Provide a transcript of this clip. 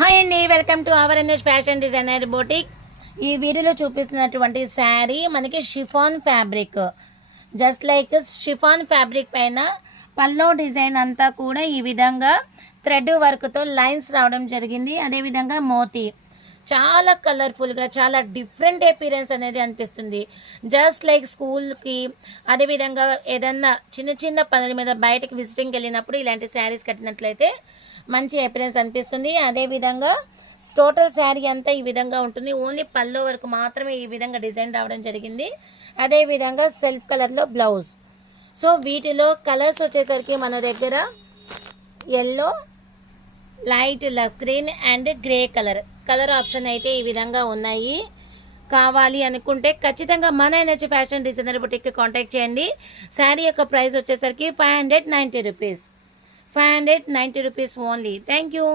Hi అండి, welcome to our NS fashion designer boutique. ఈ వీడియోలో చూపిస్తున్నటువంటి శారీ మనకి chiffon fabric, just like chiffon fabric పైన పల్లో డిజైన్ అంతా కూడా ఈ విధంగా థ్రెడ్ వర్క్తో లైన్స్ రావడం జరిగింది. అదేవిధంగా మోతీ చాలా కలర్ఫుల్గా, చాలా డిఫరెంట్ అపీరెన్స్ అనేది అనిపిస్తుంది. జస్ట్ లైక్ స్కూల్కి, అదేవిధంగా ఏదన్నా చిన్న చిన్న పనుల మీద బయటకు విజిటింగ్కి వెళ్ళినప్పుడు ఇలాంటి శారీస్ కట్టినట్లయితే మంచి అపీరెన్స్ అనిపిస్తుంది. అదేవిధంగా టోటల్ శారీ అంతా ఈ విధంగా ఉంటుంది. ఓన్లీ పల్లో వరకు మాత్రమే ఈ విధంగా డిజైన్ రావడం జరిగింది. అదేవిధంగా సెల్ఫ్ కలర్లో బ్లౌజ్. సో వీటిలో కలర్స్ వచ్చేసరికి మన దగ్గర yellow, light lux green and grey colour option అయితే ఈ విధంగా ఉన్నాయి. కావాలి అనుకుంటే ఖచ్చితంగా మన ఎన్హెచ్ ఫ్యాషన్ డిజైనర్ బుటిక్కి కాంటాక్ట్ చేయండి. శారీ యొక్క ప్రైస్ వచ్చేసరికి 590 rupees, 590 rupees only. Thank you.